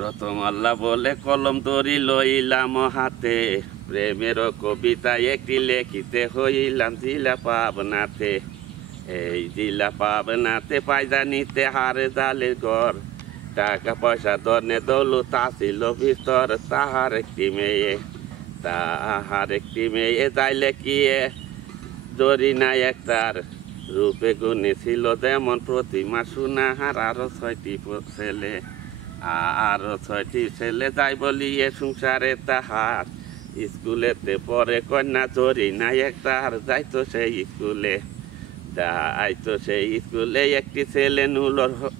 রতমাল্লা বলে কলম তরি লইলাম হাতে, প্রেমের কবিতা একটি লেখিতে হইলাম জিলা পাবনাতে। এই জিলা পাবনাতে পায়দানিতে হারে জালের ঘর, টাকা পয়সা ধনে দৌলত আসিল ভিতর। তাহার একটি মেয়ে যাইলে কিয়ে জরিনা একটার, রূপে গুণে ছিল যেমন প্রতিমা সোনাহার। আরো ছয়টি ছেলে যাই বলিয়ে সংসারে তাহার, স্কুলেতে পরে কন্যা জরিনা একটার। যাইতো সেই স্কুলে একটি ছেলে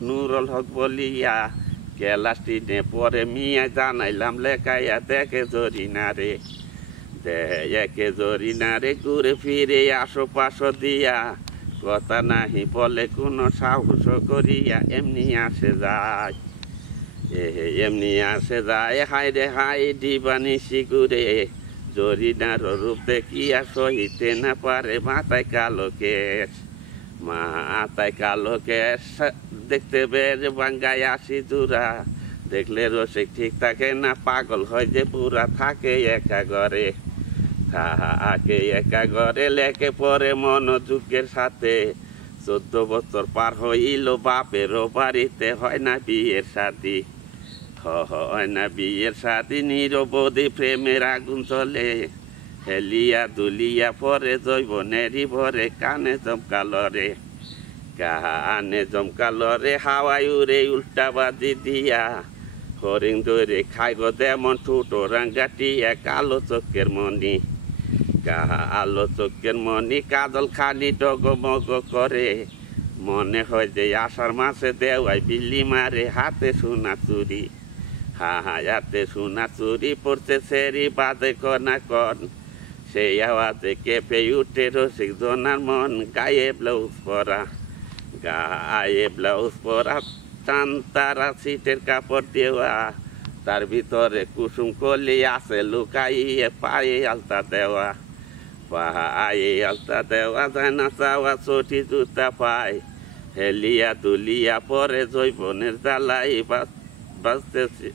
নুরুল হক বলিয়া, ক্লাস 3 পরে মিয়া জানাইলাম লেখাইয়া। দেখে জরিনা রে ঘুরে ফিরে আশো দিয়া, কথা নাহি বলে কোনো সাহস করিয়া। এমনি আসে যায় হাই রে হাই দিবানিসি ঘুরে। জরিনার রূপ দেখিয়া সহিতে না পারে মাথায় কালো কেশ, দেখতে বের বাঙ্গায় আসি জুরা। দেখলে রসিক ঠিক থাকে না, পাগল হয় যে পুরা। থাকে একা ঘরে লেখে পরে মনোযোগের সাথে। 14 বছর পার হইল বাপেরও বাড়িতে, হয় না বিয়ের সাথী। নিরবধি প্রেমের আগুন চলে, হেলিয়া দুলিয়া পরে জৈবনেরই ভরে। কানে জমকালো রে হাওয়াই উড়ে উল্টা বাজি দিয়া। হরিং ধরে খাই গো যেমন ঠুটো রাঙ্গাটিয়া। কালো চোখের মনি কাজল খানি ডগমগ করে। মনে হয় যে আষাঢ় মাসে দেওয়াই বিল্লি মারে। হাতে সোনা চুরি পড়ছে সেরি বাজে কনা কন। সেই আওয়াজে কেঁপে উঠে রসিক জনার মন। গায়ে ব্লাউজ পরা চান তারা সিটের কাপড় দেওয়া। তার ভিতরে কুসুম কলি আছে লুকাইয়ে। পায়ে আলতা দেওয়া যায় না চাওয়া চটি জুতা পায়। হেলিয়া দুলিয়া পরে জৈবনের জ্বালাই বাঁচতেছে